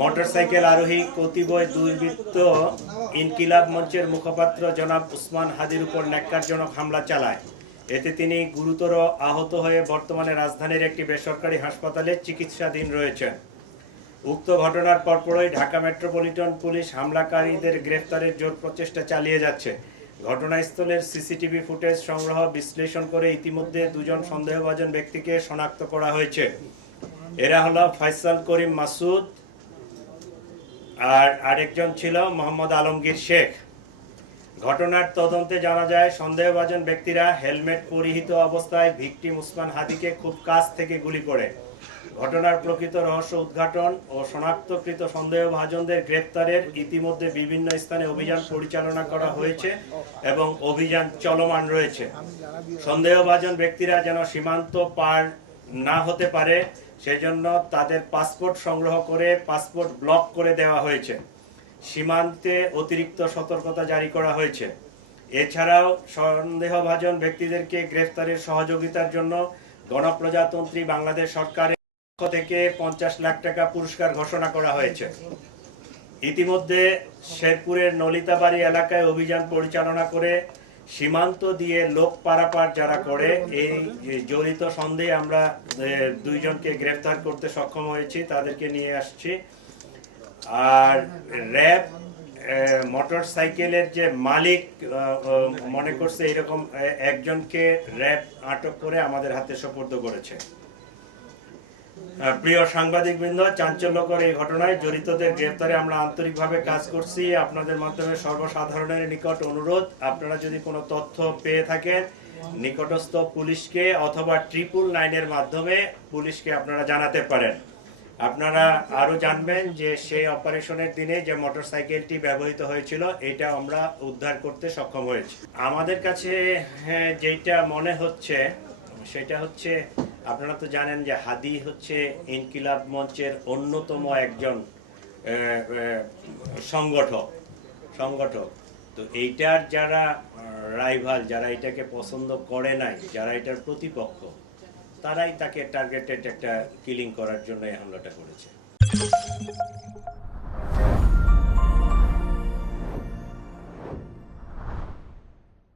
Motorcycle আরোহী কতিপয় দুর্বৃত্ত ইনকিলাব মঞ্চের মুখপাত্র জনাব উসমান হাদির উপর ন্যাক্কারজনক হামলা চালায়। এতে তিনি গুরুতর আহত হয়ে বর্তমানে রাজধানীর একটি বেসরকারি হাসপাতালে চিকিৎসাধীন রয়েছেন। উক্ত ঘটনার পরপরই ঢাকা মেট্রোপলিটন পুলিশ হামলাকারীদের গ্রেফতারের জোর প্রচেষ্টা চালিয়ে যাচ্ছে। ঘটনাস্থলের সিসিটিভি ফুটেজ সংগ্রহ বিশ্লেষণ করে ইতিমধ্যে দুজন সন্দেহভাজন ব্যক্তিকে শনাক্ত করা হয়েছে। এরা হলো ফয়সাল করিম মাসুদ আর আরেকজন ছিল মোহাম্মদ আলমগীর শেখ। ঘটনার তদন্তে জানা যায় সন্দেহভাজন ব্যক্তিরা হেলমেট পরিহিত অবস্থায় ভিকটিম উসমান হাদিকে খুব কাছ থেকে গুলি করে। ঘটনার প্রকৃত রহস্য উদ্ঘাটন ও শনাক্তকৃত সন্দেহভাজনদের গ্রেপ্তারের ইতিমধ্যে বিভিন্ন স্থানে অভিযান পরিচালনা করা হয়েছে এবং অভিযান চলমান রয়েছে। সন্দেহভাজন ব্যক্তিরা যেন সীমান্ত পার না হতে পারে সেজন্য তাদের পাসপোর্ট সংগ্রহ করে পাসপোর্ট ব্লক করে দেওয়া হয়েছে। সীমান্তে অতিরিক্ত সতর্কতা জারি করা হয়েছে। এছাড়াও সন্দেহভাজন ব্যক্তিদেরকে গ্রেফতারের সহযোগিতার জন্য গণপ্রজাতন্ত্রী বাংলাদেশ সরকারের পক্ষ থেকে 50 লাখ টাকা পুরস্কার ঘোষণা করা হয়েছে। ইতিমধ্যে শেরপুরের নলিতাবাড়ি এলাকায় অভিযান পরিচালনা করে সীমান্ত দিয়ে লোক পারাপার যারা করে এই জড়িত সন্দেহে আমরা দুইজনকে গ্রেফতার করতে সক্ষম হয়েছি, তাদেরকে নিয়ে আসছি। আর র্যাব মোটর সাইকেলের যে মালিক মনে করছে এরকম একজনকে র্যাব আটক করে আমাদের হাতে সোপর্দ করেছে। প্রিয় সাংবাদিকবৃন্দ, চাঞ্চল্যকর এই ঘটনায় জড়িতদের গ্রেফতারে আমরা আন্তরিকভাবে কাজ করছি। আপনাদের মাধ্যমে সর্বসাধারণের নিকট অনুরোধ, আপনারা যদি কোনো তথ্য পেয়ে থাকেন নিকটস্থ পুলিশকে অথবা 999-এর মাধ্যমে পুলিশকে আপনারা জানাতে পারেন। আপনারা আরো জানবেন যে সেই অপারেশনের দিনে যে মোটরসাইকেলটি ব্যবহৃত হয়েছিল এটা আমরা উদ্ধার করতে সক্ষম হয়েছি। আমাদের কাছে যেটা মনে হচ্ছে সেটা হচ্ছে, আপনারা তো জানেন যে হাদি হচ্ছে ইনকিলাব মঞ্চের অন্যতম একজন সংগঠক। তো এইটার যারা রাইভাল, যারা এটাকে পছন্দ করে নাই, যারা এটার প্রতিপক্ষ, তারাই তাকে টার্গেটেড একটা কিলিং করার জন্য এই হামলাটা করেছে।